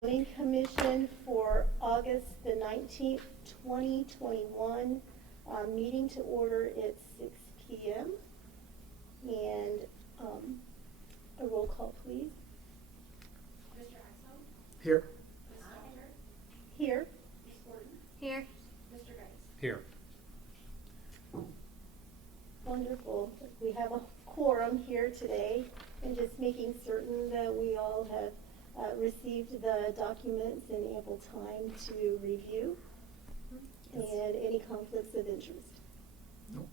Planning Commission for August the 19th, 2021. Meeting to order at 6 p.m. And a roll call, please. Mr. Axel? Here. Ms. Doctor? Here. Ms. Gordon? Here. Mr. Geis? Here. Wonderful. We have a quorum here today, and just making certain that we all have received the documents in ample time to review. Yes. And any conflicts of interest? No.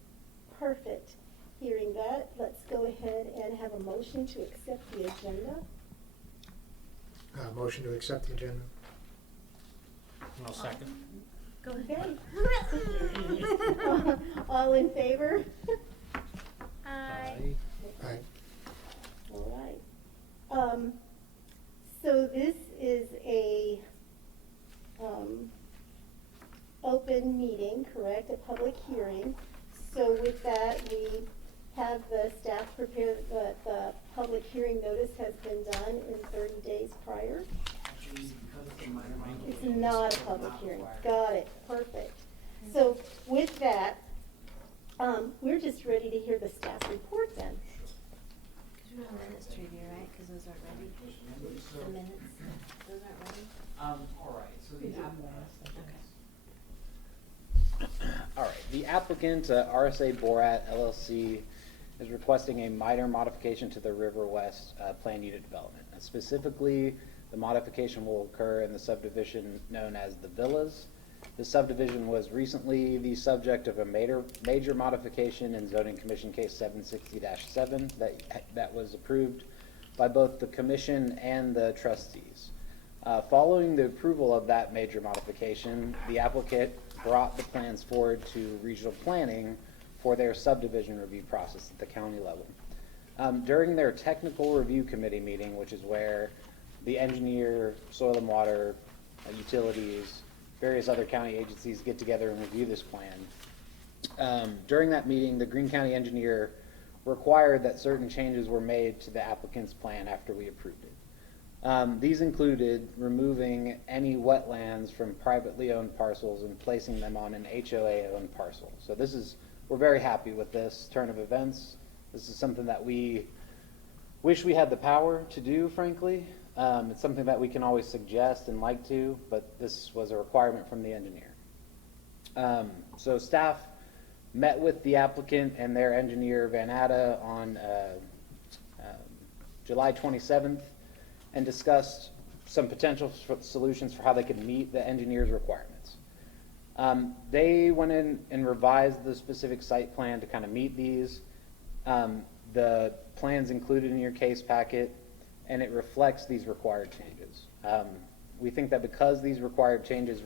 Perfect. Hearing that, let's go ahead and have a motion to accept the agenda. Motion to accept the agenda. I'll second. Go Okay. All in favor? Aye. Aye. All right. So this is a open meeting, correct? A public hearing. So with that, we have the staff prepare that the public hearing notice has been done in 30 days prior. It's not a public hearing. Got it. Perfect. So with that, we're just ready to hear the staff report then. Because we have minutes to review, right? Because those aren't ready. The minutes, those aren't ready. All right, so the All right, the applicant, RSA Borat LLC, is requesting a minor modification to the River West Plan Unit Development. And specifically, the modification will occur in the subdivision known as the Villas. The subdivision was recently the subject of a major modification in Zoning Commission Case 760-7 that was approved by both the commission and the trustees. Following the approval of that major modification, the applicant brought the plans forward to regional planning for their subdivision review process at the county level. During their technical review committee meeting, which is where the engineer, soil and water, utilities, various other county agencies get together and review this plan. During that meeting, the Greene County engineer required that certain changes were made to the applicant's plan after we approved it. These included removing any wetlands from privately owned parcels and placing them on an HOA-owned parcel. So we're very happy with this turn of events. This is something that we wish we had the power to do, frankly. It's something that we can always suggest and like to, but this was a requirement from the engineer. So staff met with the applicant and their engineer, Van Atta, on July 27th and discussed some potential solutions for how they could meet the engineer's requirements. They went in and revised the specific site plan to kind of meet these. The plan's included in your case packet, and it reflects these required changes. We think that because these required changes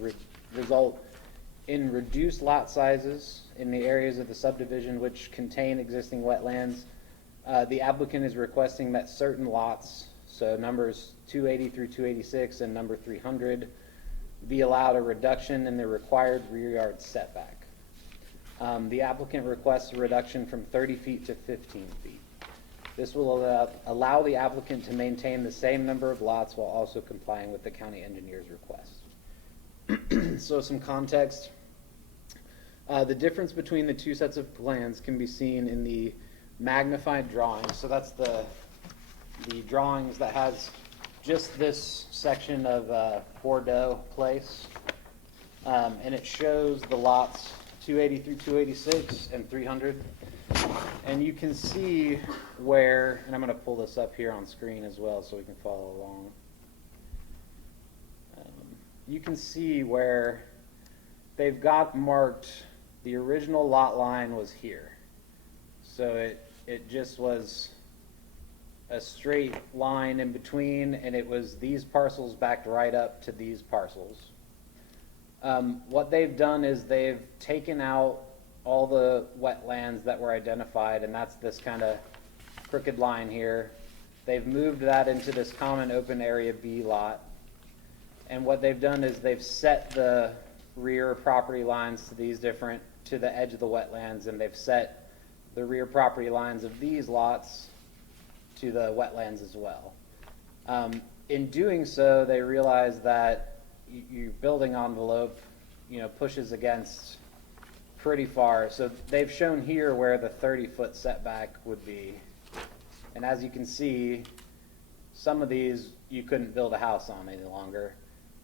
result in reduced lot sizes in the areas of the subdivision which contain existing wetlands, the applicant is requesting that certain lots, so numbers 280 through 286 and number 300, be allowed a reduction in the required rear yard setback. The applicant requests a reduction from 30 feet to 15 feet. This will allow the applicant to maintain the same number of lots while also complying with the county engineer's request. So some context. The difference between the two sets of plans can be seen in the magnified drawing. So that's the drawings that has just this section of Bordeaux Place. And it shows the lots 280 through 286 and 300. And you can see where, and I'm going to pull this up here on screen as well so we can follow along. You can see where they've got marked the original lot line was here. So it just was a straight line in between, and it was these parcels backed right up to these parcels. What they've done is they've taken out all the wetlands that were identified, and that's this kind of crooked line here. They've moved that into this common open area B lot. And what they've done is they've set the rear property lines to the edge of the wetlands, and they've set the rear property lines of these lots to the wetlands as well. in doing so, they realize that your building envelope, pushes against pretty far. So they've shown here where the 30-foot setback would be. And as you can see, some of these you couldn't build a house on any longer.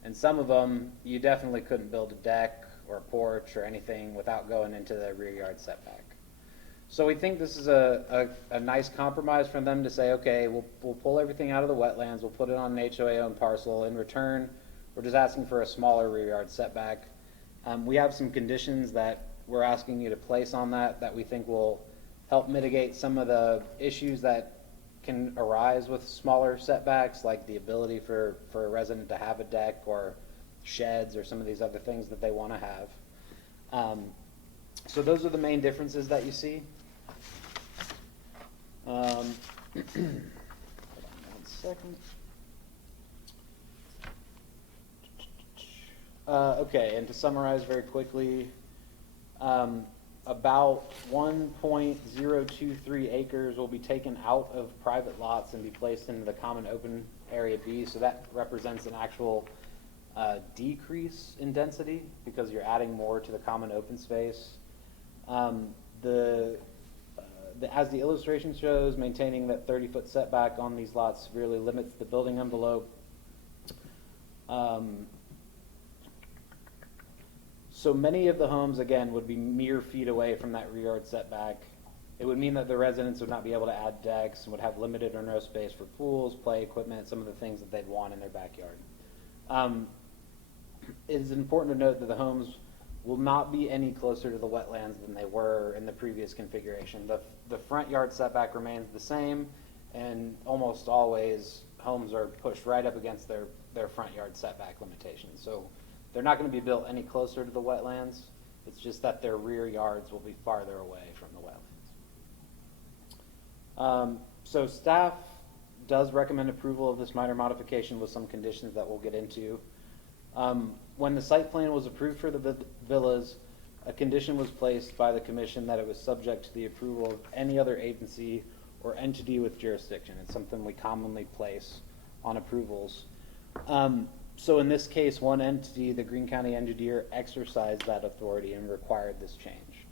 And some of them, you definitely couldn't build a deck or a porch or anything without going into the rear yard setback. So we think this is a nice compromise for them to say, okay, we'll pull everything out of the wetlands, we'll put it on an HOA-owned parcel. In return, we're just asking for a smaller rear yard setback. We have some conditions that we're asking you to place on that we think will help mitigate some of the issues that can arise with smaller setbacks, like the ability for a resident to have a deck or sheds or some of these other things that they want to have. So those are the main differences that you see. Hold on 1 second. Okay, and to summarize very quickly, about 1.023 acres will be taken out of private lots and be placed into the common open area B. So that represents an actual decrease in density because you're adding more to the common open space. As the illustration shows, maintaining that 30-foot setback on these lots severely limits the building envelope. So many of the homes, again, would be mere feet away from that rear yard setback. It would mean that the residents would not be able to add decks and would have limited or no space for pools, play equipment, some of the things that they'd want in their backyard. It is important to note that the homes will not be any closer to the wetlands than they were in the previous configuration. The front yard setback remains the same, and almost always homes are pushed right up against their front yard setback limitations. So they're not going to be built any closer to the wetlands. It's just that their rear yards will be farther away from the wetlands. So staff does recommend approval of this minor modification with some conditions that we'll get into. When the site plan was approved for the villas, a condition was placed by the commission that it was subject to the approval of any other agency or entity with jurisdiction. It's something we commonly place on approvals. So in this case, one entity, the Greene County engineer, exercised that authority and required this change.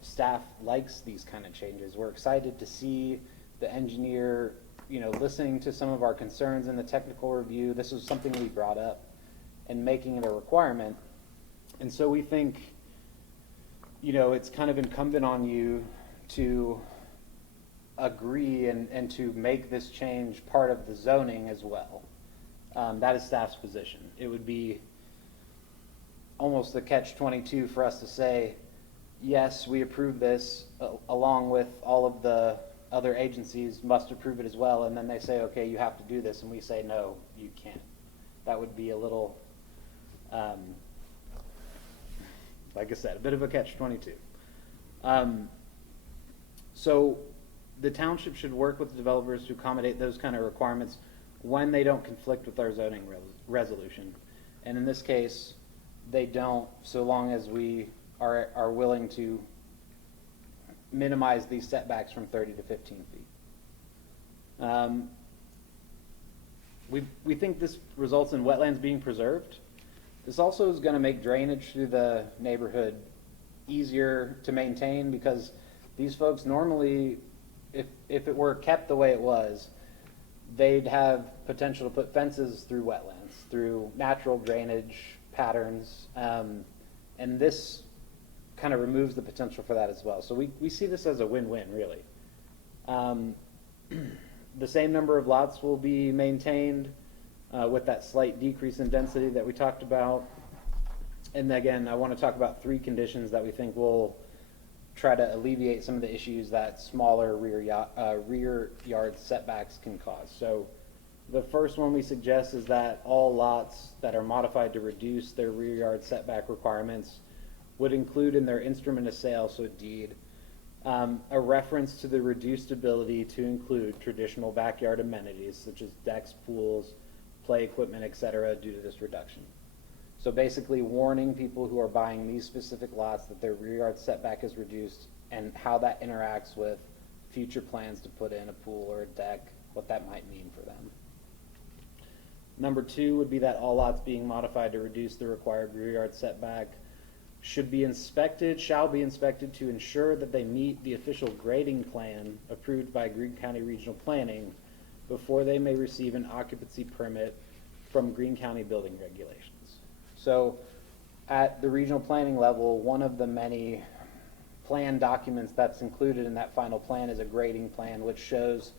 Staff likes these kind of changes. We're excited to see the engineer, listening to some of our concerns in the technical review. This was something we brought up and making it a requirement. And so we think, it's kind of incumbent on you to agree and to make this change part of the zoning as well. That is staff's position. It would be almost a catch-22 for us to say, yes, we approve this, along with all of the other agencies must approve it as well, and then they say, okay, you have to do this, and we say, no, you can't. That would be a little, like I said, a bit of a catch-22. So the township should work with the developers to accommodate those kind of requirements when they don't conflict with our zoning resolution. And in this case, they don't, so long as we are willing to minimize these setbacks from 30 to 15 feet. We think this results in wetlands being preserved. This also is going to make drainage through the neighborhood easier to maintain, because these folks normally, if it were kept the way it was, they'd have potential to put fences through wetlands, through natural drainage patterns, and this kind of removes the potential for that as well. So we see this as a win-win, really. The same number of lots will be maintained with that slight decrease in density that we talked about. And again, I want to talk about 3 conditions that we think will try to alleviate some of the issues that smaller rear yard setbacks can cause. So the first one we suggest is that all lots that are modified to reduce their rear yard setback requirements would include in their instrument of sale, so deed, a reference to the reduced ability to include traditional backyard amenities such as decks, pools, play equipment, etc. due to this reduction. So basically warning people who are buying these specific lots that their rear yard setback is reduced and how that interacts with future plans to put in a pool or a deck, what that might mean for them. Number 2 would be that all lots being modified to reduce the required rear yard setback shall be inspected to ensure that they meet the official grading plan approved by Greene County Regional Planning before they may receive an occupancy permit from Greene County Building Regulations. So at the regional planning level, one of the many plan documents that's included in that final plan is a grading plan, which shows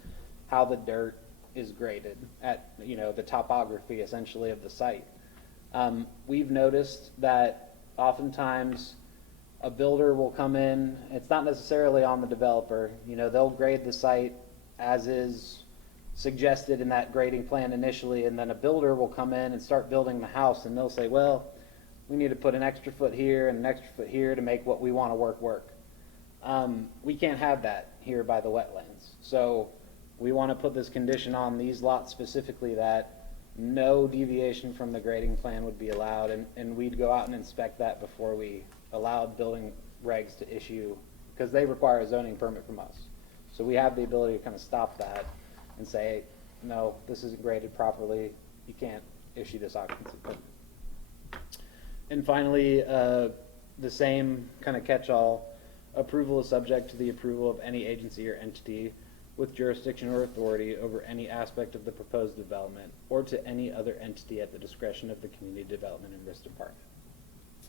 how the dirt is graded at, the topography essentially of the site. We've noticed that oftentimes a builder will come in, it's not necessarily on the developer, they'll grade the site as is suggested in that grading plan initially, and then a builder will come in and start building the house, and they'll say, well, we need to put an extra foot here and an extra foot here to make what we want to work. We can't have that here by the wetlands. So we want to put this condition on these lots specifically that no deviation from the grading plan would be allowed, and we'd go out and inspect that before we allowed building regs to issue, because they require a zoning permit from us. So we have the ability to kind of stop that and say, no, this isn't graded properly, you can't issue this occupancy permit. And finally, the same kind of catch-all, approval is subject to the approval of any agency or entity with jurisdiction or authority over any aspect of the proposed development or to any other entity at the discretion of the Community Development and Risk Department.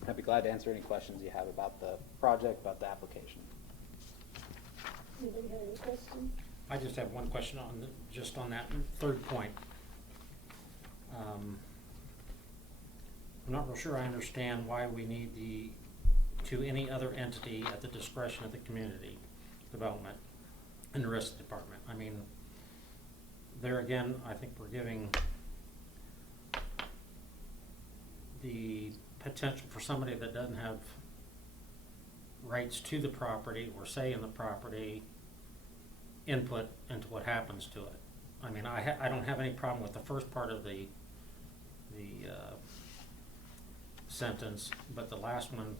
I'd be glad to answer any questions you have about the project, about the application. Anybody have any questions? I just have one question on just on that third point. I'm not real sure I understand why we need to any other entity at the discretion of the Community Development and the Risk Department. I mean, there again, I think we're giving the potential for somebody that doesn't have rights to the property or say in the property input into what happens to it. I mean, I don't have any problem with the first part of the sentence, but the last one,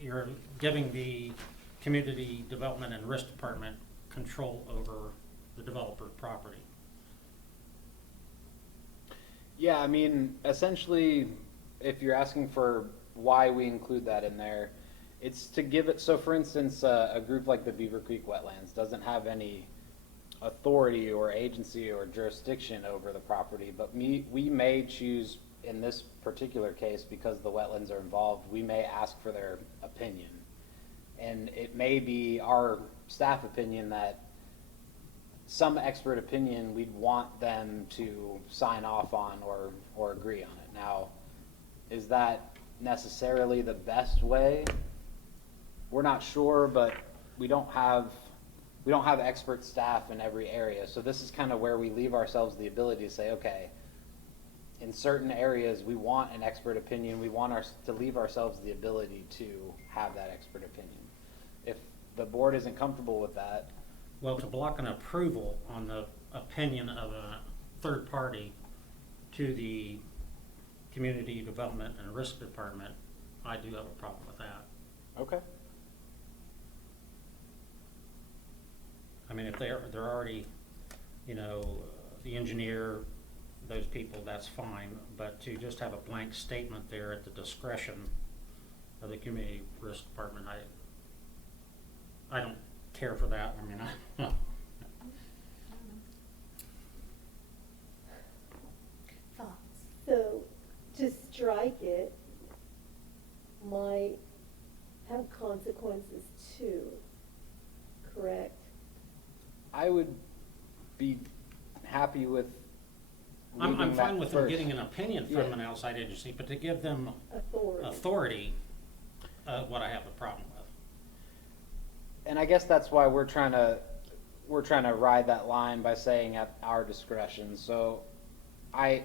you're giving the Community Development and Risk Department control over the developer's property. Yeah, I mean, essentially, if you're asking for why we include that in there, it's to give it, so for instance, a group like the Beavercreek Wetlands doesn't have any authority or agency or jurisdiction over the property, but we may choose, in this particular case, because the wetlands are involved, we may ask for their opinion. And it may be our staff opinion that some expert opinion we'd want them to sign off on or agree on it. Now, is that necessarily the best way? We're not sure, but we don't have expert staff in every area. So this is kind of where we leave ourselves the ability to say, okay, in certain areas we want an expert opinion. We want to leave ourselves the ability to have that expert opinion. If the board isn't comfortable with that. Well, to block an approval on the opinion of a third party to the Community Development and Risk Department, I do have a problem with that. Okay. I mean, if they're already, the engineer, those people, that's fine, but to just have a blank statement there at the discretion of the Community Risk Department, I don't care for that. I mean, no. Thoughts? So, to strike it might have consequences too, correct? I would be happy with I'm leaving fine that with them first. getting an opinion from Yeah. an outside agency, but to give them Authority. what I have a problem with. And I guess that's why we're trying to ride that line by saying at our discretion. So I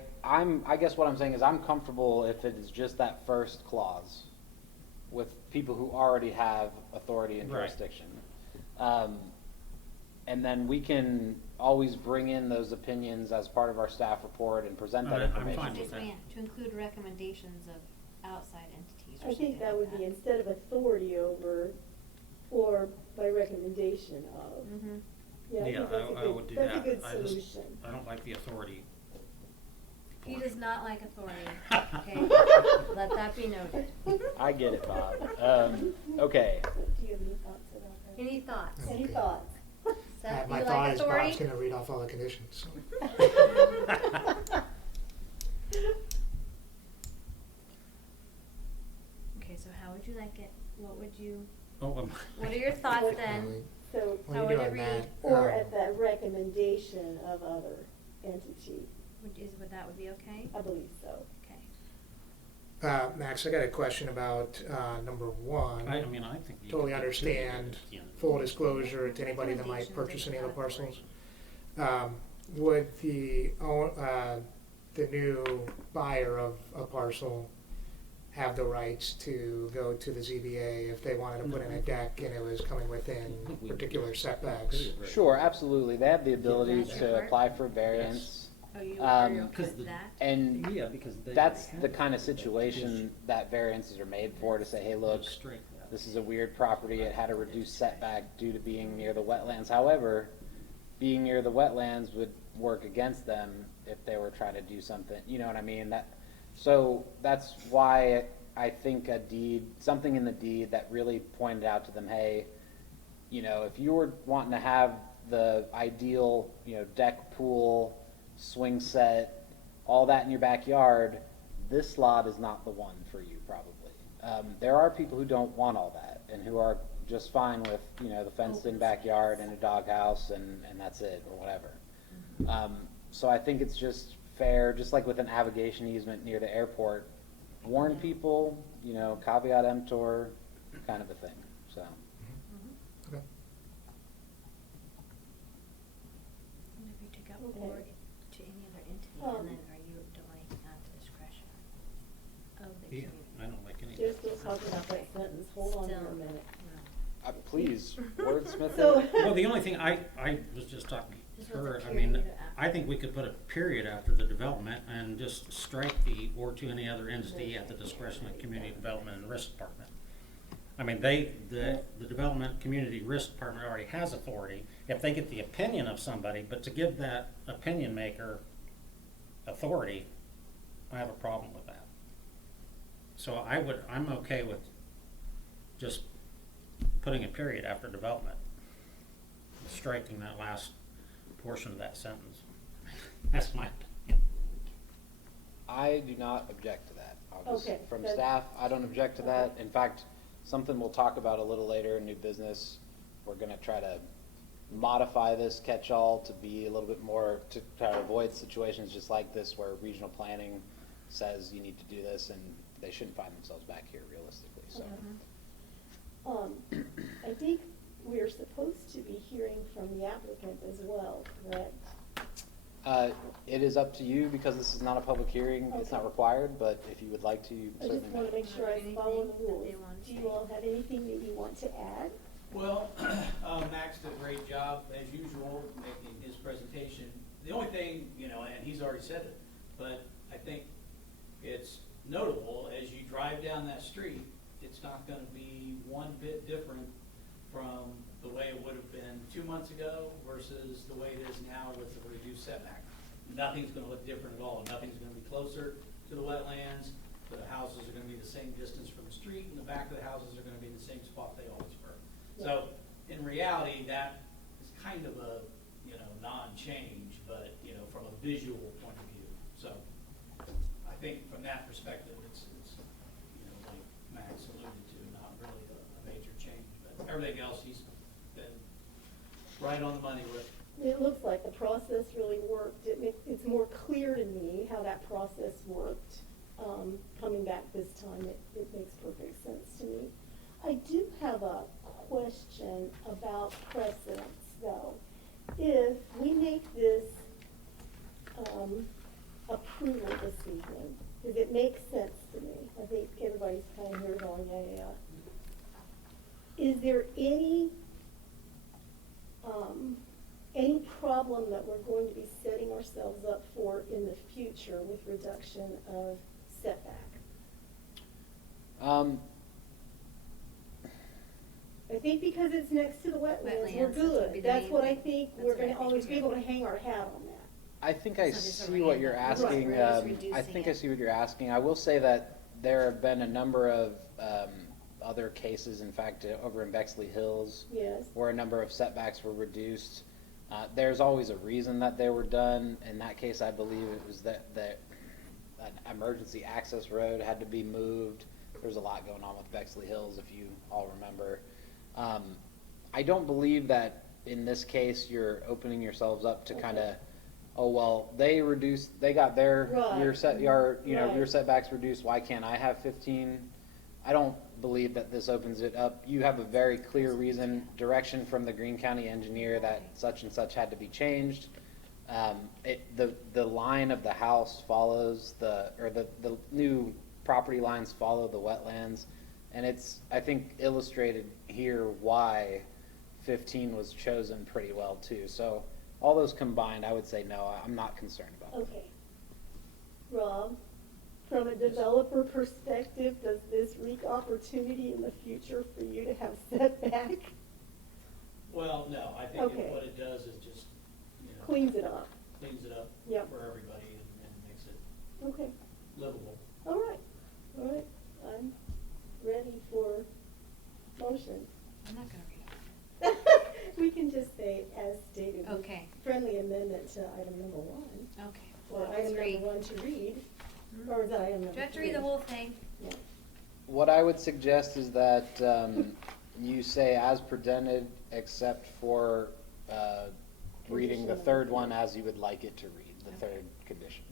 guess what I'm saying is I'm comfortable if it is just that first clause with people who already have authority and Right. jurisdiction. And then we can always bring in those opinions as part of our staff report and present that I'm information. fine with Just that. to include recommendations of outside entities or I think something that like would be instead of authority over, or by recommendation of. Mm-hmm. Yeah, I think I would do that's a that. good I just- solution. I don't like the authority He does not like authority, okay? Let that be noted. I get it, Bob. Okay. Do you have any thoughts about that? Any thoughts? Any Okay. thoughts? Seth, My you thought like is Bob's authority? gonna read off all the conditions, so. Okay, so how would you like it? What would you, Oh, what are your thoughts What- then? So, What How are you would it doing, read? Matt? or at the recommendation of other entity, Would that would be okay? I believe so. Okay. Max, I got a question about, number one. I mean, I think. you Totally could do understand it, you know. full disclosure to anybody that might purchase any other parcels. Would the new buyer of a parcel have the rights to go to the ZBA if they wanted to put in a deck and it was coming within particular setbacks? Sure, absolutely. They have the ability That's your to part? apply for variance. Are you Um, okay 'cause with the- that? And Yeah, because they. that's the kind of situation that variances are made for, to say, hey, look, Straight that. this is a weird property, it had a reduced setback due to being near the wetlands. However, being near the wetlands would work against them if they were trying to do something, you know what I mean? So that's why I think a deed, something in the deed that really pointed out to them, hey, you know, if you were wanting to have the ideal, you know, deck, pool, swing set, all that in your backyard, this lot is not the one for you, probably. There are people who don't want all that and who are just fine with, you know, the fenced-in backyard and a doghouse and that's it, or whatever. So I think it's just fair, just like with a navigation easement near the airport, warn people, you know, caveat emptor, kind of a thing, so. Mm-hmm. Okay. Whenever you take out Okay. or to any other entity, Um, and then are you donating at the discretion of the Yeah, community? I don't like any. They're still talking about that sentence, hold on for a Still. minute. Please, wordsmith So- it. Well, the only thing, I was just talking Just to with her, the I mean, period after. I think we could put a period after the development and just strike the or to any other entity at the discretion of Community Development and Risk Department. I mean, the Development Community Risk Department already has authority if they get the opinion of somebody, but to give that opinion maker authority, I have a problem with that. So I'm okay with just putting a period after development, striking that last portion of that sentence. That's my opinion. I do not object to that. Okay, From that's- staff, I don't object to that. In fact, something we'll talk about a little later in new business, we're gonna try to modify this catch-all to be a little bit more, to try to avoid situations just like this where regional planning says you need to do this and they shouldn't find themselves back here realistically, so. I think we're supposed to be hearing from the applicant as well, correct? It is up to you because this is not a public hearing, it's not Okay. required, but if you would like to, you I just certainly want to may. make sure I follow the Anything that rules. they want to Do you say? all have anything that you want to add? Well, Max did a great job, as usual, making his presentation. The only thing, you know, and he's already said it, but I think it's notable, as you drive down that street, it's not gonna be one bit different from the way it would have been 2 months ago versus the way it is now with the reduced setback. Nothing's gonna look different at all. Nothing's gonna be closer to the wetlands. The houses are gonna be the same distance from the street, and the back of the houses are gonna be in the same spot they always were. So, in reality, that is kind of a, you know, non-change, but, you know, from a visual point of view. So, I think from that perspective, it's, you know, like Max alluded to, not really a major change. But everything else, he's been right on the money with. It looks like the process really worked. It's more clear to me how that process worked. Coming back this time, it makes perfect sense to me. I do have a question about precedence, though. If we make this approval this evening, because it makes sense to me, I think everybody's kind of here going, yeah. Is there any problem that we're going to be setting ourselves up for in the future with reduction of setback? I think because it's next to the wetlands, we're Wetlands, that would be good. the That's main what I thing. think, That's we're what I gonna think always too. be able to hang our hat on that. I think I So just a see what you're random- asking. Right, we're just I reducing think I it. see what you're asking. I will say that there have been a number of other cases, in fact, over in Bexley Hills, Yes, where a number of setbacks were reduced. There's always a reason that they were done. In that case, I believe it was that an emergency access road had to be moved. There's a lot going on with Bexley Hills, if you all remember. I don't believe that in this case you're opening yourselves up to kind of, oh, well, they got their Right. rear Right. rear setbacks reduced, why can't I have 15? I don't believe that this opens it up. You have a very clear reason, direction from the Greene County engineer that such and such had to be changed. The line of the house follows the new property lines follow the wetlands, and it's, I think, illustrated here why 15 was chosen pretty well too. So all those combined, I would say no, I'm not concerned about it. okay. Rob, from a developer perspective, does this wreak opportunity in the future for you to have setback? Well, no, I think Okay. what it does is just, Cleans it up. cleans it up Yep. for everybody and makes it Okay, livable. all right, all right. I'm ready for motion. I'm not gonna read We can just say as stated. it. Okay, Friendly amendment to item number 1, okay. or Well, item let's read. number 1 to read, Mhm. or is that item number Do I have to read the 3? whole thing? Yeah. What I would suggest is that you say as presented, except for reading the Condition third number one 3. as you would like it to read, the Okay. third condition.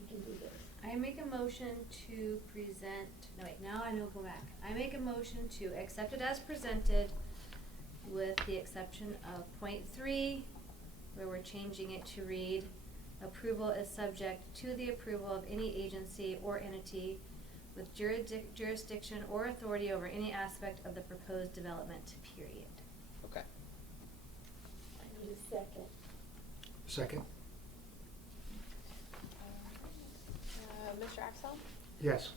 You can do this. I make a motion to present, no wait, now I know, go back. I make a motion to accept it as presented with the exception of point 3, where we're changing it to read, approval is subject to the approval of any agency or entity with jurisdiction or authority over any aspect of the proposed development, period. Okay. I need a second. Second? Mr. Axel? Yes.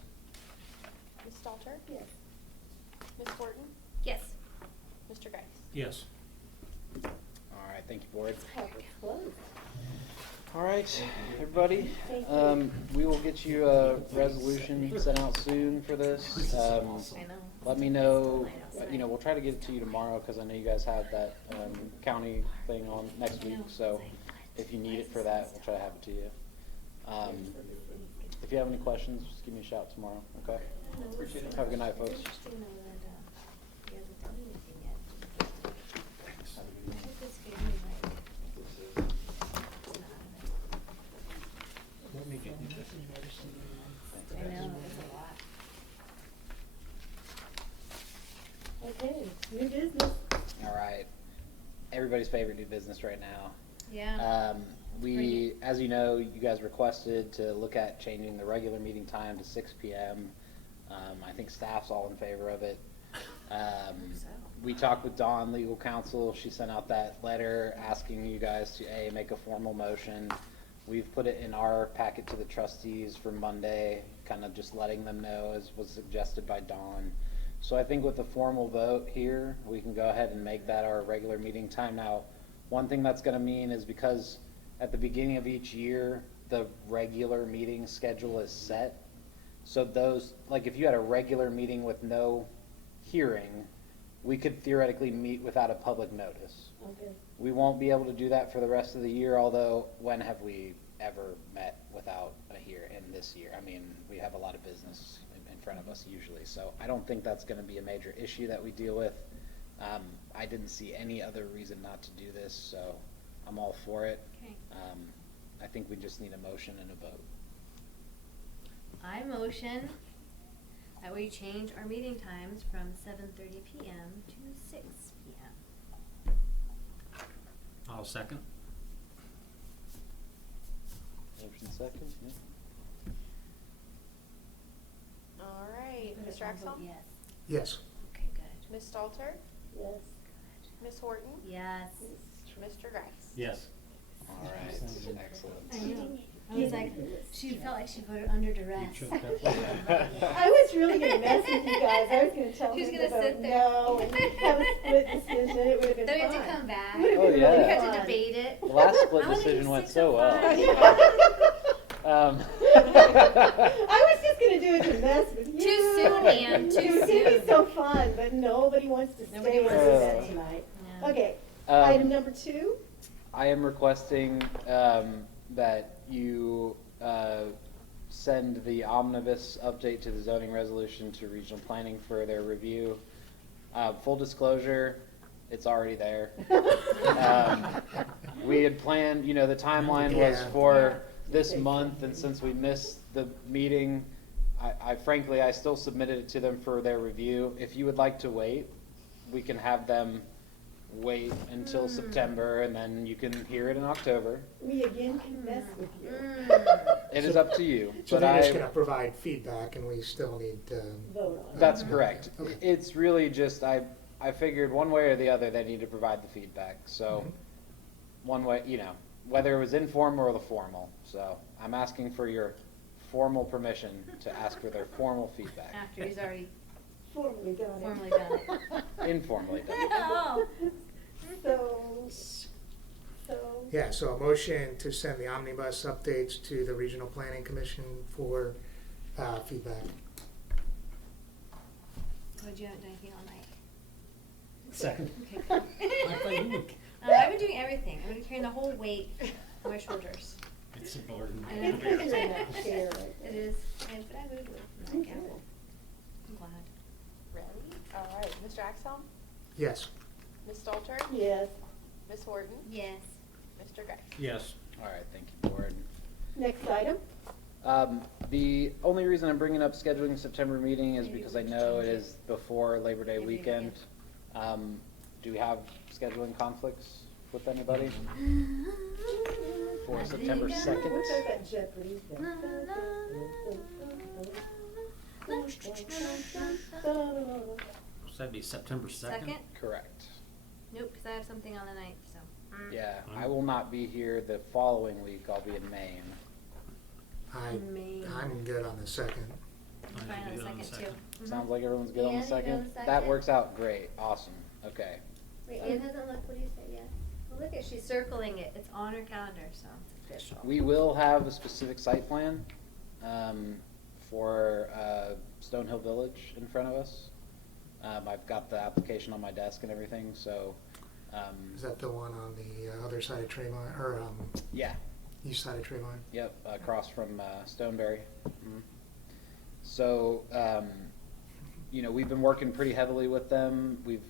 Ms. Stalter? Yes. Ms. Horton? Yes. Mr. Geis? Yes. All right, thank you, board. Have it closed. All right, everybody, Thank you. we will get you a resolution sent out soon for this. I know. Let me know, It's still light we'll try to get it to you tomorrow, because I know you guys have that county thing on next week, so if you need it for that, we'll try to have it to you. If you have any questions, just give me a shout tomorrow, okay? Appreciate it. Have a good night, folks. Interesting though that, you haven't done anything yet. I think this gave me like, it's not Let me get you I know, it's a lot. Okay, new business. All right, everybody's favorite new business right now. Yeah. We, as you know, you guys requested to look at changing the regular meeting time to 6 p.m. I think staff's all in favor of it. So. We talked with Dawn, legal counsel. She sent out that letter asking you guys to make a formal motion. We've put it in our packet to the trustees for Monday, kind of just letting them know, as was suggested by Dawn. So I think with the formal vote here, we can go ahead and make that our regular meeting time. Now, one thing that's going to mean is because at the beginning of each year, the regular meeting schedule is set. So those, like if you had a regular meeting with no hearing, we could theoretically meet without a public notice. Okay. We won't be able to do that for the rest of the year, although when have we ever met without a hearing in this year? I mean, we have a lot of business in front of us usually, so I don't think that's going to be a major issue that we deal with. I didn't see any other reason not to do this, so I'm all for it. Okay. I think we just need a motion and a vote. I motion that we change our meeting times from 7:30 p.m. to 6 p.m. I'll second. Motion second, yeah. All right, Put it Mr. on Axel? vote Yes. Yes. Okay, good. Ms. Stalter? Yes. Ms. Horton? Yes. Mr. Geis? Yes. All right, excellent. I know. I He's like, she felt like she voted under duress. I was really gonna mess with you guys. I was gonna tell She was him gonna to vote sit there. no and have a split decision. It would have been Then we fun. have to come back. Would've Oh, been yeah. really We have to fun. debate it. The last split I wanna decision do went 6 so of well. 5. I was just gonna do it to mess with you. Too soon, Ann, too It would soon. be so fun, but nobody wants to Nobody stay and wants do to that stay. tonight. No. Okay, Um, item number 2. I am requesting that you send the omnibus update to the zoning resolution to regional planning for their review. Full disclosure, it's already there. We had planned, the timeline was Yeah. for this month, and since we missed the meeting, I frankly, I still submitted it to them for their review. If you would like to wait, we can have them wait until September, and then you can hear it in October. We again can mess with you. It is up to you. So but they're just I- gonna provide feedback and we still need to. Vote on it. That's correct. Okay. It's really just, I figured one way or the other, they need to provide the feedback. So, Mhm. one way, whether it was informal or the formal. So, I'm asking for your formal permission to ask for their formal feedback. After he's already Formally done it. formally done it. Informally done. No. So, Yeah, so a motion to send the omnibus updates to the Regional Planning Commission for feedback. Would you haven't done anything all night? Second. Okay, cool. I thought you would. I've been doing everything. I've been carrying the whole weight on my shoulders. It's a burden. I know. it's putting you in that chair right It there. is, but I moved with it. Okay. I'm glad. Ready? All right, Mr. Axel? Yes. Ms. Stalter? Yes. Ms. Horton? Yes. Mr. Geis? Yes. All right, thank you, board. Next item. The only reason I'm bringing up scheduling a September meeting is Maybe because we I should know it change it. is before Labor Day Labor Day weekend. Do we have scheduling conflicts with anybody for September 2nd? What's that Jeopardy? So that'd be September 2nd? Second? Correct. Nope, because I have something on the ninth, so. Yeah, I will not be here the following week. I'll be in Maine. Maine. I'm good on the 2nd. I'm fine on the second too. Sounds like everyone's good on Yeah, the you go second? the That second. works out great. Awesome. Okay. Wait, Ann hasn't looked, what do you say, yes? Well, look at, she's circling it, it's on her calendar, so it's official. We will have a specific site plan for Stonehill Village in front of us. I've got the application on my desk and everything, so Is that the one on the other side of Trayvine, or yeah, east side of Trayvine? yep, across from Stoneberry. Mhm. So, we've been working pretty heavily with them. We've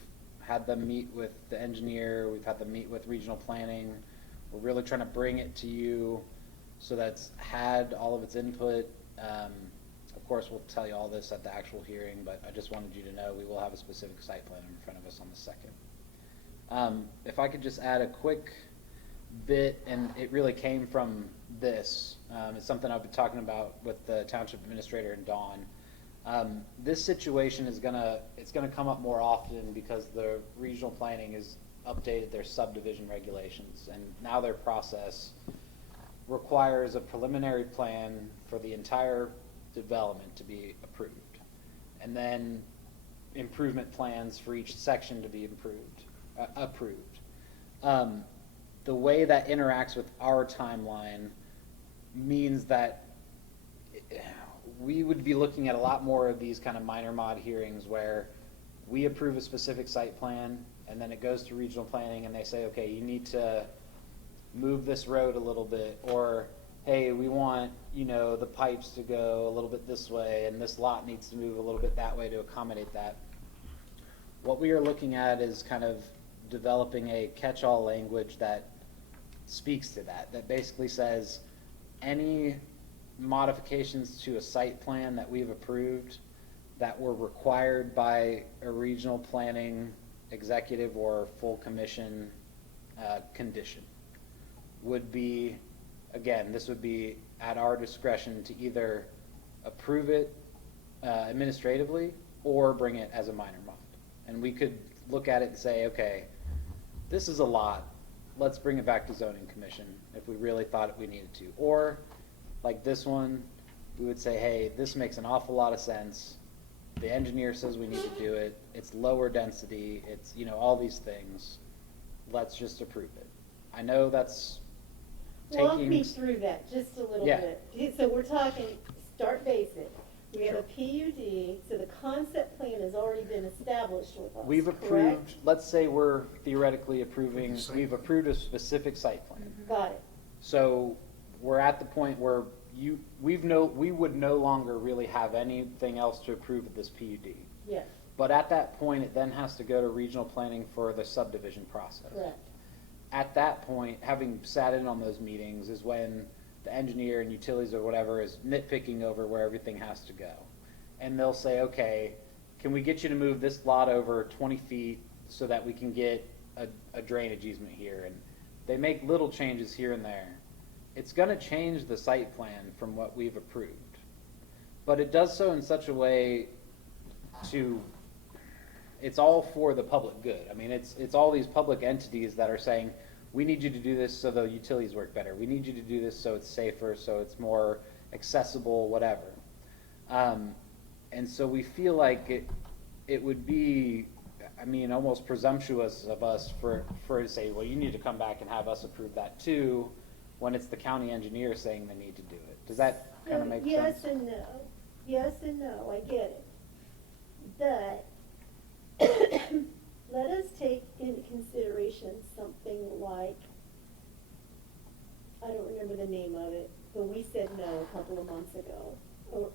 had them meet with the engineer. We've had them meet with regional planning. We're really trying to bring it to you so that's had all of its input. Of course, we'll tell you all this at the actual hearing, but I just wanted you to know we will have a specific site plan in front of us on the 2nd. If I could just add a quick bit, and it really came from this. It's something I've been talking about with the township administrator and Dawn. This situation is it's gonna come up more often because the regional planning has updated their subdivision regulations, and now their process requires a preliminary plan for the entire development to be approved, and then improvement plans for each section to be approved. The way that interacts with our timeline means that we would be looking at a lot more of these kind of minor mod hearings where we approve a specific site plan and then it goes to regional planning and they say, okay, you need to move this road a little bit, or hey, we want, the pipes to go a little bit this way and this lot needs to move a little bit that way to accommodate that. What we are looking at is kind of developing a catch-all language that speaks to that basically says any modifications to a site plan that we've approved that were required by a regional planning executive or full commission condition would be, again, this would be at our discretion to either approve it administratively or bring it as a minor mod. And we could look at it and say, okay, this is a lot, let's bring it back to zoning commission if we really thought we needed to. Or Like this one, we would say, hey, this makes an awful lot of sense. The engineer says we need to do it. It's lower density. It's, you know, all these things. Let's just approve it. I know that's Walk me taking, through that just a little Yeah. bit. So we're talking, start basic. We have a PUD, so the concept plan has already been established with us, we've correct? approved, let's say we're theoretically approving, Site we've approved a specific site plan. Got it. So we're at the point where we would no longer really have anything else to approve of this PUD. Yes, But at that point, it then has to go to regional planning for the subdivision process. correct. At that point, having sat in on those meetings is when the engineer and utilities or whatever is nitpicking over where everything has to go. And they'll say, okay, can we get you to move this lot over 20 feet so that we can get a drainage easement here? And they make little changes here and there. It's gonna change the site plan from what we've approved. But it does so in such a way to, it's all for the public good. I mean, it's all these public entities that are saying, we need you to do this so the utilities work better. We need you to do this so it's safer, so it's more accessible, whatever. And so we feel like it would be, I mean, almost presumptuous of us for to say, well, you need to come back and have us approve that too, when it's the county engineer saying they need to do it. Does that kind of So, make yes sense? and no. Yes and no, I get it. But let us take into consideration something like, I don't remember the name of it, but we said no a couple of months ago. Or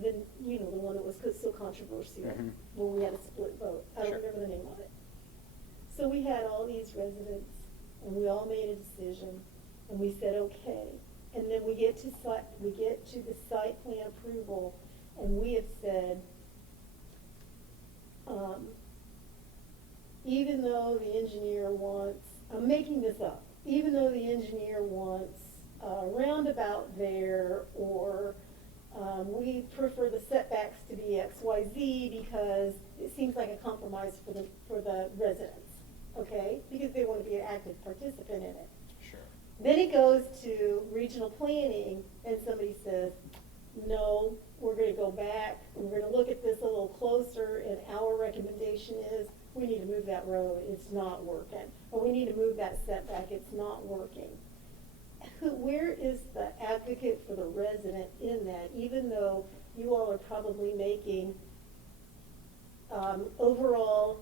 the, you know, the one that was so controversial, Mhm. when we had a split vote. I don't Sure. remember the name of it. So we had all these residents, and we all made a decision, and we said, okay. And then we get to the site plan approval, and we have said, even though the engineer wants, I'm making this up, even though the engineer wants a roundabout there, or we prefer the setbacks to be X, Y, Z because it seems like a compromise for the residents, okay? Because they want to be an active participant in it. Sure. Then it goes to regional planning, and somebody says, no, we're gonna go back, we're gonna look at this a little closer, and our recommendation is, we need to move that road, it's not working. Or we need to move that setback, it's not working. Where is the advocate for the resident in that, even though you all are probably making, overall,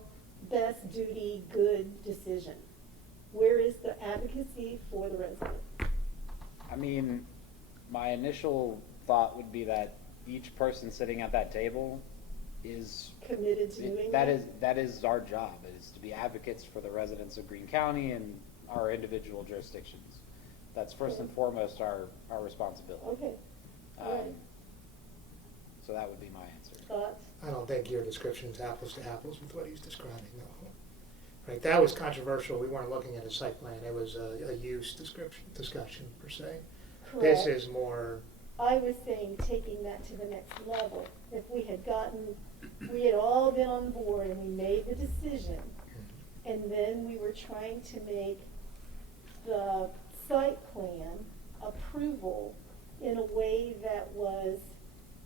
best duty, good decision? Where is the advocacy for the resident? I mean, my initial thought would be that each person sitting at that table is Committed to doing that? that is our job, is to be advocates for the residents of Greene County and our individual jurisdictions. That's first and foremost our responsibility. Okay, all right. So that would be my answer. Thoughts? I don't think your description's apples to apples with what he's describing, no. Right, that was controversial. We weren't looking at a site plan. It was a use discussion per se. This Correct. is more, I was saying, taking that to the next level. If we had all been on board and we made the decision, and then we were trying to make the site plan approval in a way that was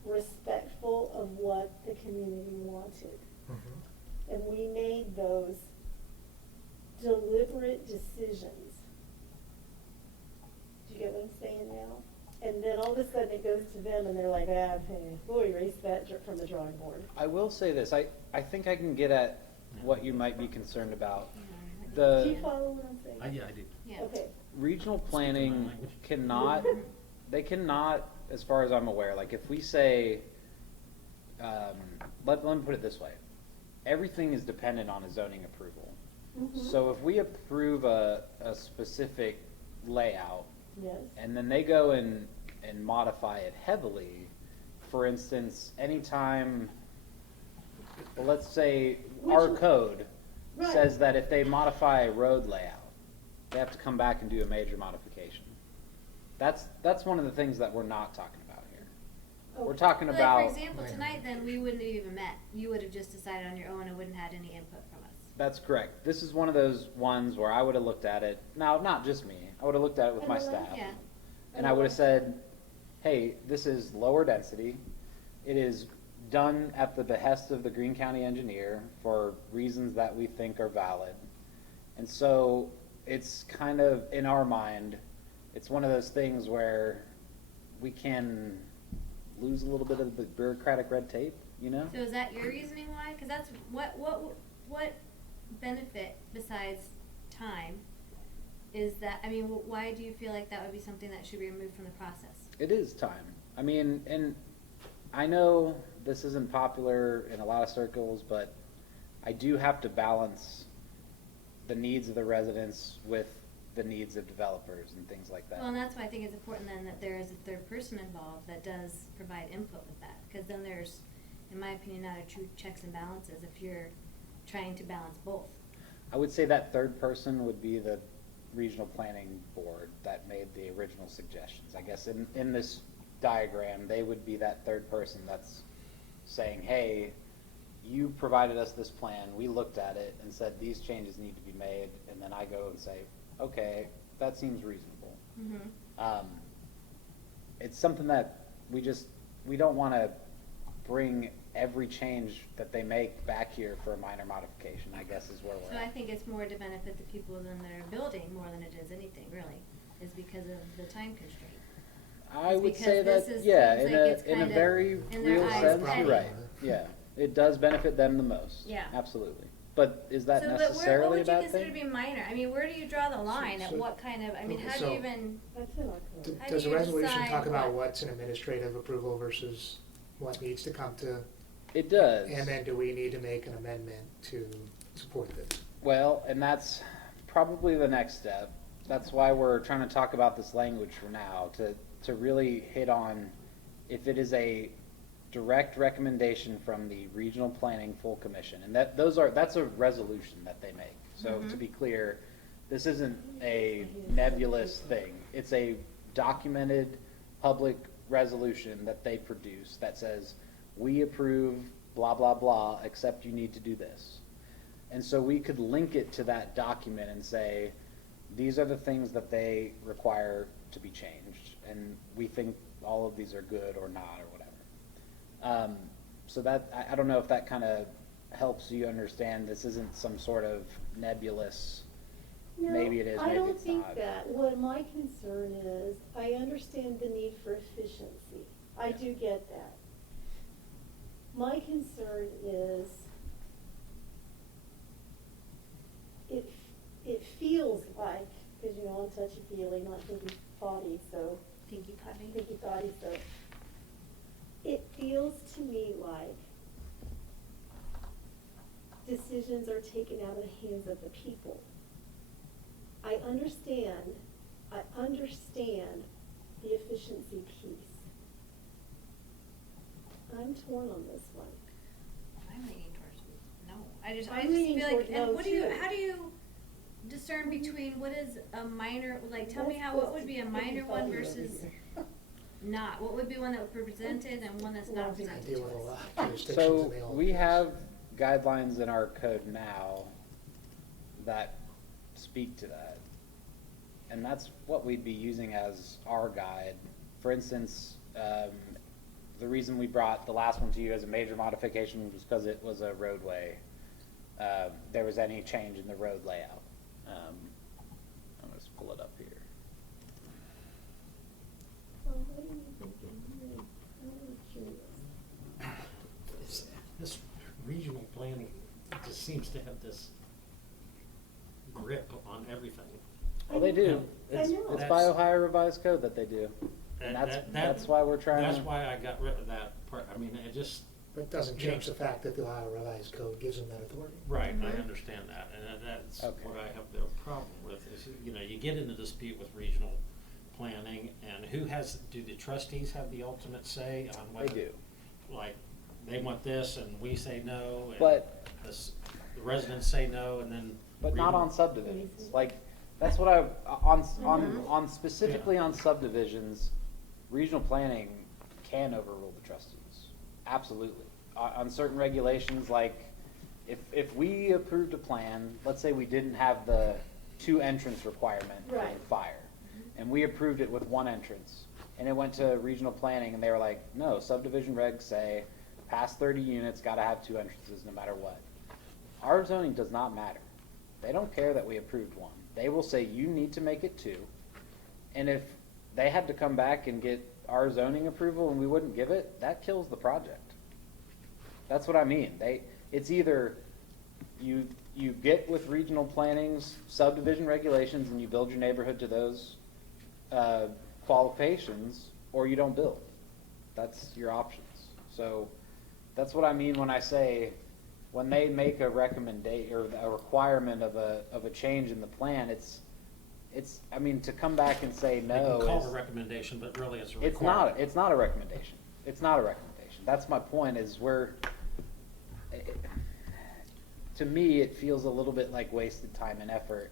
respectful of what the community wanted. mhm. And we made those deliberate decisions. Do you get what I'm saying now? And then all of a sudden it goes to them and they're like, we'll erase that from the drawing board. I will say this, I think I can get at what you might be concerned about. Do you The follow what I'm saying? Yeah, I do. Yeah. Okay, regional Speaking my planning language. they cannot, as far as I'm aware, like if we say, let me put it this way, everything is dependent on a zoning approval. Mhm. So if we approve a specific layout, yes, and then they go and modify it heavily, for instance, anytime, well, let's say our Which- code Right. says that if they modify a road layout, they have to come back and do a major modification. That's one of the things that we're not talking about here. We're Okay. talking Like, about, for example, tonight then, we wouldn't have even met. You would have just decided on your own and wouldn't had any input from us. that's correct. This is one of those ones where I would have looked at it, now, not just me, I would have looked at it with my And I like staff. Yeah. And I would have said, hey, this is lower density. It is done at the behest of the Greene County engineer for reasons that we think are valid. And so it's kind of, in our mind, it's one of those things where we can lose a little bit of the bureaucratic red tape, you know? So is that your reasoning why? Because that's, what benefit besides time is that, I mean, why do you feel like that would be something that should be removed from the process? It is time. I mean, and I know this isn't popular in a lot of circles, but I do have to balance the needs of the residents with the needs of developers and things like that. Well, and that's why I think it's important then that there is a third person involved that does provide input with that. Because then there's, in my opinion, not a true checks and balances if you're trying to balance both. I would say that third person would be the regional planning board that made the original suggestions. I guess in this diagram, they would be that third person that's saying, hey, you provided us this plan, we looked at it and said these changes need to be made, and then I go and say, okay, that seems reasonable. Mm-hmm. It's something that we don't want to bring every change that they make back here for a minor modification, I guess is where we're So I at. think it's more to benefit the people than they're building more than it is anything, really, is because of the time constraint. I It's would because say this that, is- yeah, seems in like it's a kind of very in their real eyes sense, petty. you're right. Yeah, it does benefit them the most. Yeah. Absolutely. But is that So, but necessarily what a would you bad consider to thing? be minor? I mean, where do you draw the line at so- what kind of, I mean, okay, how do you so- even, I feel like that. How Does do the you resolution decide talk about what- what's an administrative approval versus what needs to come to? It does. And then do we need to make an amendment to support this? Well, and that's probably the next step. That's why we're trying to talk about this language for now, to really hit on if it is a direct recommendation from the Regional Planning Full Commission. And that's a resolution that they make. So to be clear, this isn't a nebulous thing. It's a documented public resolution that they produce that says, we approve blah, blah, blah, except you need to do this. And so we could link it to that document and say, these are the things that they require to be changed, and we think all of these are good or not, or whatever. So that, I don't know if that kind of helps you understand this isn't some sort of nebulous, maybe it is, No, maybe I don't it's think not. that. What my concern is, I understand the need for efficiency. I do get that. My concern is, it feels like, because you know I'm touchy-feely, not thinky-potty, so. Thinky-potty? Thinky-potty, so. It feels to me like decisions are taken out of the hands of the people. I understand the efficiency piece. I'm torn on this one. I'm leaning towards no. I just I'm feel leaning like, toward and no, what do you, too. how do you discern between what is a minor, like, tell me That's how, what supposed would to be a be minor one funny over versus here. not? What would be one that would be presented and one that's not I presented deal to with a us? lot of jurisdictions So and they all. we have guidelines in our code now that speak to that. And that's what we'd be using as our guide. For instance, the reason we brought the last one to you as a major modification was because it was a roadway. There was any change in the road layout. I'm gonna just pull it up here. Well, what are you thinking? I'm really curious. This regional planning just seems to have this grip on everything. Well, they do. I It's, know. it's by Ohio Revised Code that they do. And that's why we're trying That's to. why I got rid of that part. I mean, it just, But it doesn't change the fact that the Ohio Revised Code gives them that authority. right, I Mhm. understand that, and that's Okay. what I have the problem with, is, you know, you get into dispute with regional planning, and do the trustees have the ultimate say on They whether? do. Like, they want this, and we say no, and But- the residents say no, and then. But not regional- on subdivisions. Like, that's what on specifically on subdivisions, regional planning can overrule the trustees. Absolutely. On certain regulations, like, if we approved a plan, let's say we didn't have the 2 entrance requirement for Right. fire, and we approved it with 1 entrance, and it went to regional planning, and they were like, no, subdivision regs say past 30 units gotta have 2 entrances no matter what. Our zoning does not matter. They don't care that we approved 1. They will say you need to make it 2, and if they had to come back and get our zoning approval and we wouldn't give it, that kills the project. That's what I mean. It's either you get with regional planning's subdivision regulations and you build your neighborhood to those qualifications, or you don't build. That's your options. So that's what I mean when I say, when they make a recommendation or a requirement of a change in the plan, it's I mean, to come back and say They no can call is, it a recommendation, but really it's a it's requirement. not a recommendation. It's not a recommendation. That's my point, is to me, it feels a little bit like wasted time and effort.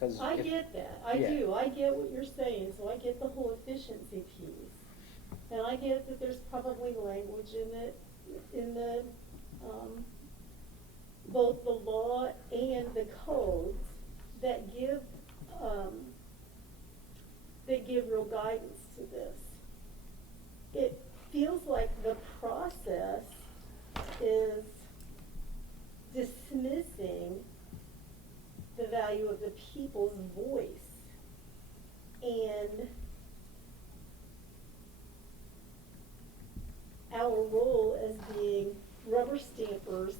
'Cause I if- get that, I yeah. do, I get what you're saying, so I get the whole efficiency piece. And I get that there's probably language in the, both the law and the codes that give real guidance to this. It feels like the process is dismissing the value of the people's voice and our role as being rubber stampers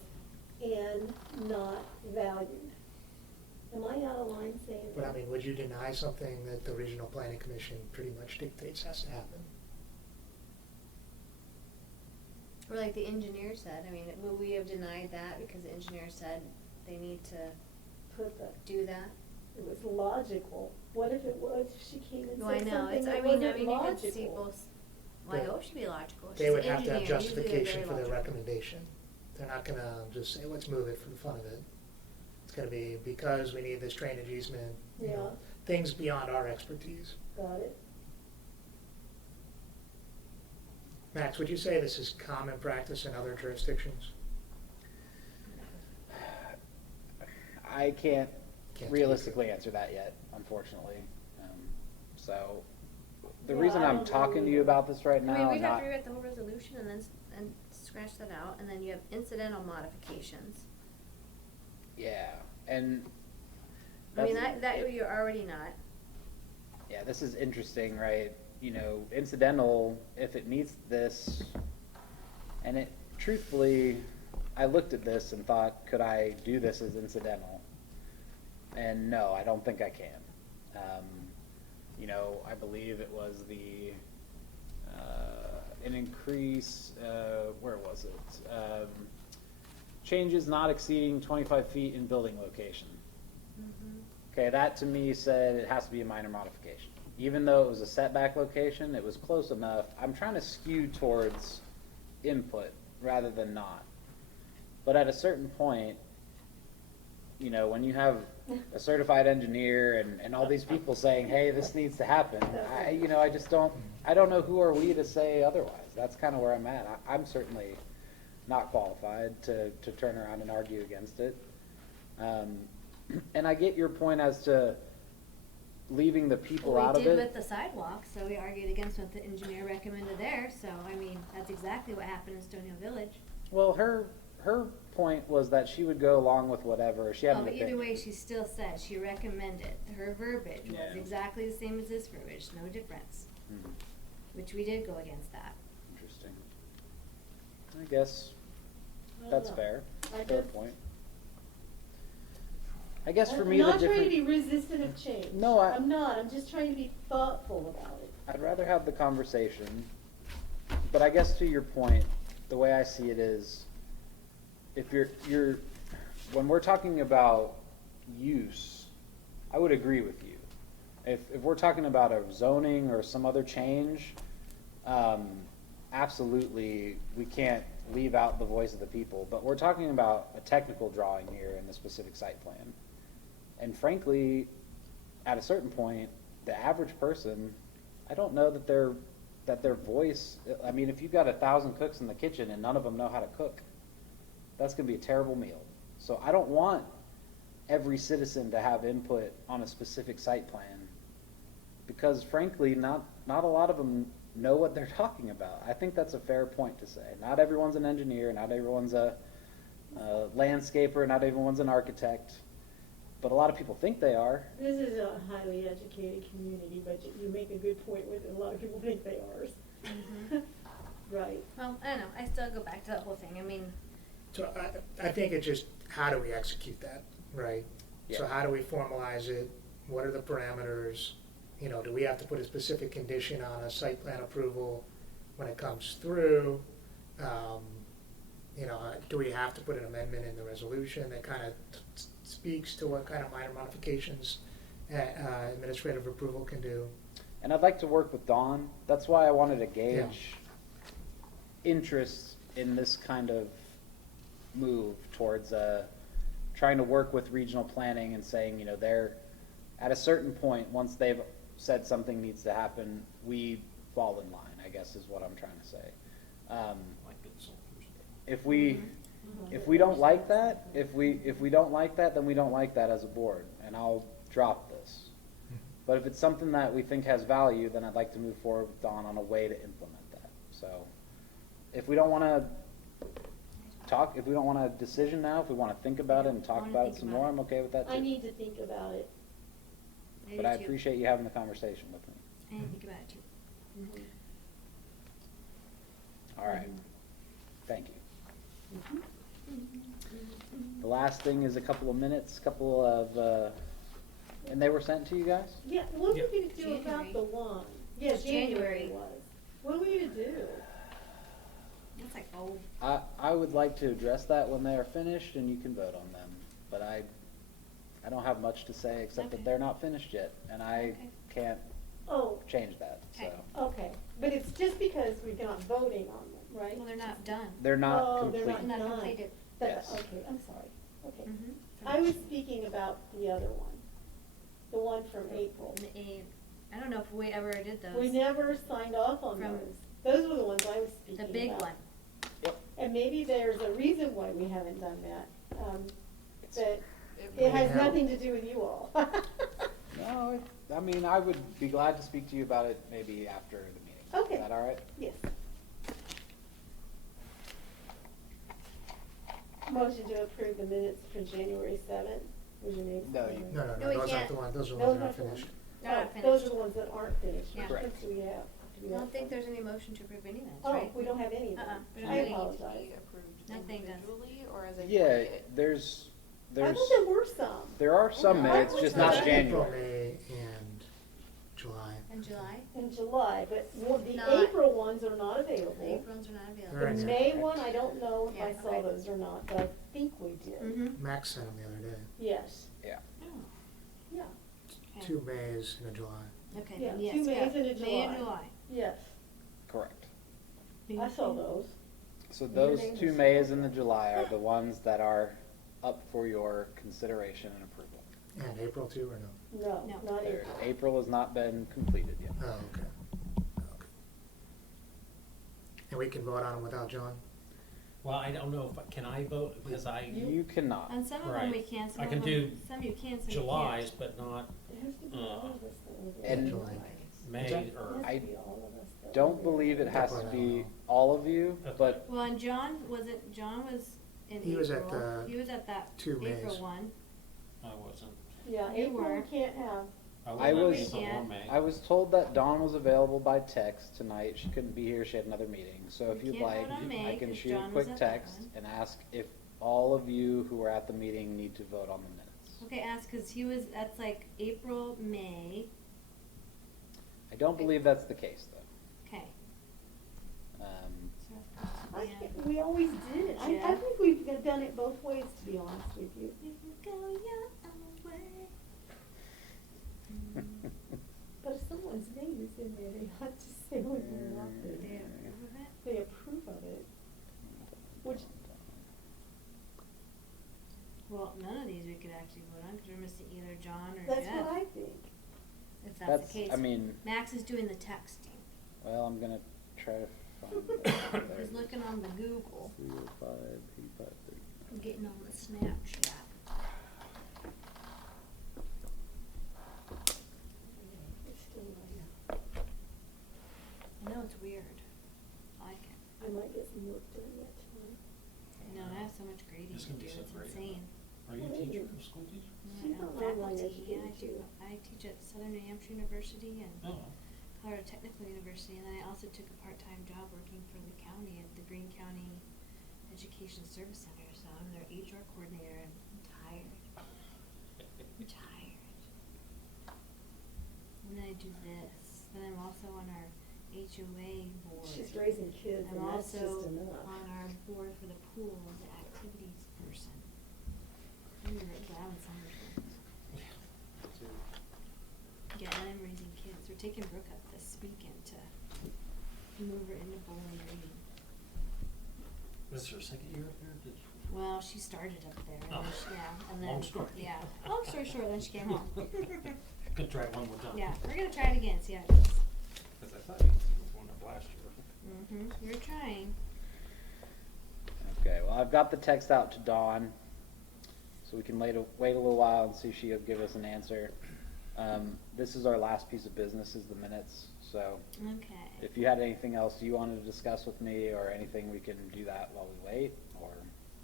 and not valued. Am I out of line saying that? But I mean, would you deny something that the Regional Planning Commission pretty much dictates has to happen? Or like the engineer said, I mean, would we have denied that because the engineer said they need to Put the, do that? it was logical. What if it was, if she came and No, I said know, something it's, that I mean, wasn't you could see logical? both, well, I Yeah. hope she'd be logical. They She's would an have to have engineer, usually they're justification very for their logical. recommendation. They're not gonna just say, let's move it for the fun of it. It's gonna be because we need this drainage easement, you know, Yeah. things beyond our expertise. Got it? Max, would you say this is common practice in other jurisdictions? I can't Can't realistically answer that yet, unfortunately. So the Yeah, reason I I'm don't know talking to you either. about this right I now, mean, we'd have not, to rewrite the whole resolution and then, and scratch that out, and then you have incidental modifications. yeah, and I mean, that's- that you're already not. yeah, this is interesting, right? You know, incidental, if it meets this, and it, truthfully, I looked at this and thought, could I do this as incidental? And no, I don't think I can. You know, I believe it was an increase, where was it? Changes not exceeding 25 feet in building location. Okay, that to me said it has to be a minor modification. Even though it was a setback location, it was close enough. I'm trying to skew towards input rather than not. But at a certain point, you know, when you have a certified engineer and all these people saying, hey, this needs to happen, I don't know who are we to say otherwise. That's kind of where I'm at. I'm certainly not qualified to turn around and argue against it. And I get your point as to leaving the people Well, out we of it. did with the sidewalks, so we argued against what the engineer recommended there, so, I mean, that's exactly what happened in Stony Hill Village. Well, her point was that she would go along with whatever. She had Oh, an but either opinion. way, she still said, she recommended, her verbiage was Yeah. exactly the same as this verbiage, no difference, Mhm. which we did go against that. Interesting. I guess I don't that's know. fair. I Fair just- point. I guess for I'm me, the not trying difference. to be resistant of change. No, I'm not, I'm just trying to be thoughtful about it. I'd rather have the conversation, but I guess to your point, the way I see it is, if when we're talking about use, I would agree with you. If we're talking about a zoning or some other change, absolutely, we can't leave out the voice of the people, but we're talking about a technical drawing here in the specific site plan. And frankly, at a certain point, the average person, I don't know that their voice, I mean, if you've got 1,000 cooks in the kitchen and none of them know how to cook, that's gonna be a terrible meal. So I don't want every citizen to have input on a specific site plan because frankly, not a lot of them know what they're talking about. I think that's a fair point to say. Not everyone's an engineer, not everyone's a landscaper, not everyone's an architect, but a lot of people think they are. This is a highly educated community, but you make a good point with it. A lot of people think they are. Mhm. Right. Well, I don't know, I still go back to that whole thing, I mean, So I think it's just, how do we execute that, right? So Yeah. how do we formalize it? What are the parameters? You know, do we have to put a specific condition on a site plan approval when it comes through? You know, do we have to put an amendment in the resolution that kind of speaks to what kind of minor modifications administrative approval can do? And I'd like to work with Dawn. That's why I wanted to gauge interest in this kind of move towards trying to work with regional planning and saying, you know, they're at a certain point, once they've said something needs to happen, we fall in line, I guess is what I'm trying to say. Like good soldiers. If we don't like that, if we don't like that, then we don't like that as a board, and I'll drop this. But if it's something that we think has value, then I'd like to move forward with Dawn on a way to implement that. So if we don't want to talk, if we don't want a decision now, if we want to think about it and talk wanna about it think some about more, it. I'm okay with that too. I need to think about it. maybe But I too. appreciate you having the conversation with me. I didn't think about it too. All right. Thank you. The last thing is a couple of minutes, and they were sent to you guys? Yeah, what are we Yeah. gonna do about January. the one? Yeah, It's January January. was. What are we gonna do? That's like, oh, I would like to address that when they are finished, and you can vote on them. But I don't have much to say except Okay. that they're not finished yet, and I Okay. can't Oh, change that. Okay. So okay, but it's just because we're not voting on them, right? well, they're not done. they're not Oh, complete. they're Not done. completed. Yes. Okay, I'm sorry, okay. Mhm. I was speaking about the other one, the one from April. I don't know if we ever did those. We never signed off on From- those. Those were the ones I was speaking The about. big one. Yep. And maybe there's a reason why we haven't done that, It's- but It it has Yeah. nothing to do with you all. No, I mean, I would be glad to speak to you about it maybe after the meeting. Okay. Is that all right? Yes. Motion to approve the minutes for January 7th. Was your name? No, somewhere? No, No, no, we those aren't can't. the ones, those are the Those ones that are aren't the ones. finished. They're not Those finished. are the ones that aren't finished. Yeah. Which Correct. ones do we have? Do we I have don't think some? there's any motion to approve any minutes, Oh, right? we don't have any of them. We don't I have any. apologize. Be approved Nothing does. individually or as a Yeah, blanket? there's I thought there were some. there are some I minutes, was just told not that. January. April, May, and July. In July? In July, but the Not- April ones are not The available. April ones are not They're available. in The there. May one, I don't know if I Yeah, saw okay. those or not, but I think we did. Mm-hmm. Max sent them the other day. Yes, Yeah. yeah, Okay. 2 Mays and a July. Okay, Yeah, then yes, 2 Mays yeah. and a May and July. July. yes. Correct. I saw those. So Your those name 2 is- Mays and the July are the ones that are up for your consideration and approval. And April too, or no? No, No. not There- April. April has not been completed yet. Oh, okay. Okay. And we can vote on them without John? Well, I don't know can I vote, because You cannot. On some of them we Right. can, some I of can them, do some you can, some you July's, can't. but not It has to be all of us that were there. And- July. May, that? It or, has I to be all of us that Don't were there. believe it has to Definitely be not. all of you, Okay. but Well, and John was in He was at April. the He was at that 2 April Mays. one. I wasn't. Yeah, You April were. we can't have. I wasn't was- April or Yeah. May. I was told that Dawn was available by text tonight. She couldn't be here. She had another meeting. So if We you'd can't like, vote on May I can 'cause shoot John a was quick at that text one. and ask if all of you who were at the meeting need to vote on the minutes. Okay, ask, cause that's like April, May, I don't believe that's the case, though. okay. So, I yeah. can't- we always did. I Yeah. think we've done it both ways, to be honest with you. You can go your own way. But if someone's name is in there, they have to say whether or not They approve of it? they approve of it. Which, Well, none of these we could actually vote on, cause we're missing either John or that's Jeff, what I think. if that's the case. I mean, Max is doing the texting. well, I'm gonna try to find. He's looking on the Google, 305, P530. getting on the Snapchat. It's still not No, it's weird. I like it. I might get some work done yet tonight. No, I have so much grading It's to gonna do, be so it's great. insane. Are you a teacher, a school teacher? She's I know, an online faculty, yeah, I educator, do. too. I teach at Southern New Hampshire University and Oh, Colorado Technical University, and then I also took a part-time job working for the county at the Greene County Education Service Center, so I'm their HR coordinator, and I'm tired. I'm tired. And then I do this, and I'm also on our HOA board. She's raising kids, I'm and that's just also enough. on our board for the pool as an activities person. I'm really glad when summer's done. Yeah, and I'm raising kids. We're taking Brooke up this weekend to move her into Bowling Green. this is her second year up there? Did you? Well, she started up there, and Oh. then she, yeah, and then Long story. Yeah, long story short, then she came home. Could try it one more time. Yeah, we're gonna try it again, see how it goes. Cause I thought you were going up last year. We're trying. Okay, well, I've got the text out to Dawn, so we can wait a little while and see if she'll give us an answer. This is our last piece of business, is the minutes, so Okay. if you had anything else you wanted to discuss with me or anything, we can do that while we wait, or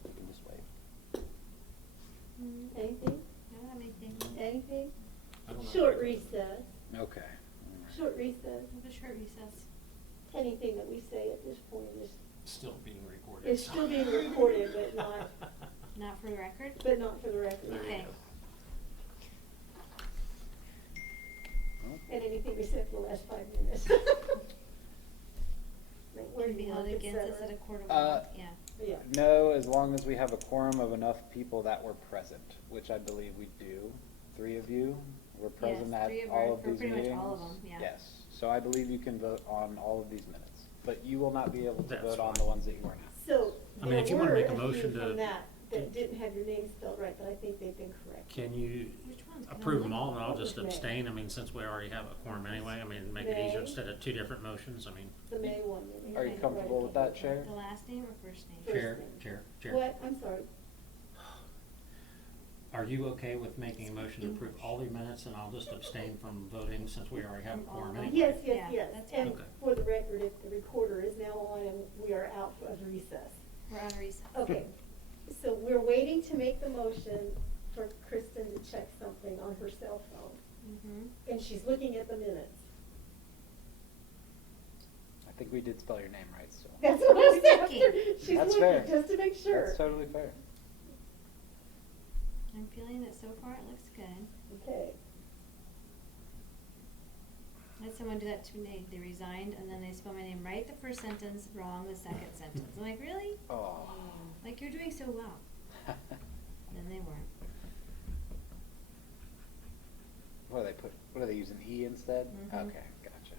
we can just wait. Anything? I don't have anything. Anything? I don't know. Short recess. Okay. Short recess. Have a short recess. Anything that we say at this point is, Still being recorded. is still being recorded, but not, Not for the record? but not for the record. There you Okay. go. And anything we said for the last 5 minutes. Like, Can be held work, et against us at cetera. a court of Uh, law, yeah. Yeah. No, as long as we have a quorum of enough people that were present, which I believe we do. 3 of you were present Yes, at 3 of all our- of for these pretty meetings. much all of them, yeah. Yes, so I believe you can vote on all of these minutes, but you will not be able to That's vote on fine. the ones that you were not. So, I mean, there if you wanna were make a a few motion to- from that didn't have your name spelled right, but I think they've been correct. Can you Which ones? Can I approve them look? all and I'll just May. abstain? I mean, since we already have a quorum anyway, I mean, make it May. easier instead of 2 different motions, I mean. The May one. you Are you mean, comfortable right, with that, okay. Chair? The last name or first name? First Chair, name. Chair. What? I'm sorry. Are you okay with making a motion to approve all the minutes and I'll just abstain from voting since we already have a From all quorum of them? anyway? Yes, yes, Yeah, yes. that's And fine. Okay. for the record, if the recorder is now on and we are out of recess. We're on recess. Okay, so we're waiting to make the motion for Kristen to check something on her cell phone. And she's looking at the minutes. I think we did spell your name right, so. That's what I was Checking. after. She's That's looking, fair. just to make sure. That's totally fair. I'm feeling that so far it looks good. Okay. I had someone do that to me. They resigned and then they spelled my name right the first sentence, wrong the second sentence. I'm like, really? Oh. Like, you're doing so well. Then they weren't. What do they use, an E instead? Mhm. Okay, gotcha.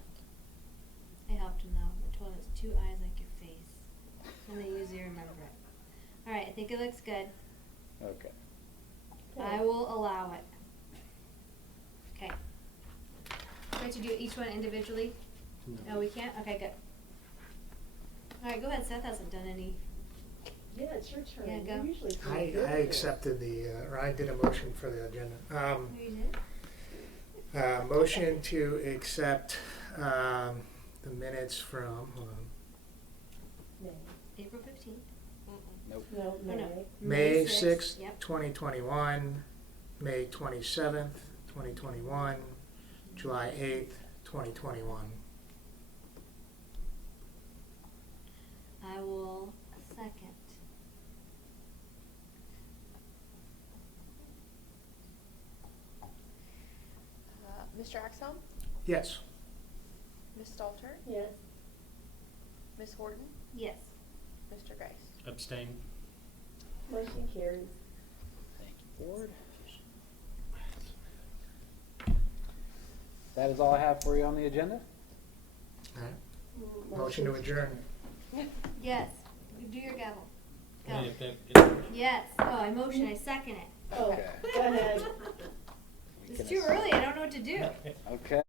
I helped them though. I told them it's 2 eyes like your face. And they usually remember it. Alright, I think it looks good. Okay. I will allow it. Okay. Do we have to do each one individually? No, we can't? Okay, good. Alright, go ahead. Seth hasn't done any. Yeah, it's your turn. Yeah, You're go. usually I pretty good at this. accepted or I did a motion for the agenda. Oh, you did? Motion to accept, the minutes from, hold on, May. April 15th. Nope. No, Oh, May. no. May 6th, 6th, Yep. 2021, May 27th, 2021, July 8th, 2021. I will second. Mr. Axel? Yes. Ms. Stalter? Yes. Ms. Horton? Yes. Mr. Geis? Abstain? Motion carries. Thank you, board. That is all I have for you on the agenda. All right. Motion to adjourn. Yes. You do your gavel. Go. And if that- Yes. Oh, I motion. I second it. Oh, Okay. go ahead. We It's can too ass- early. I don't know what to do. Okay.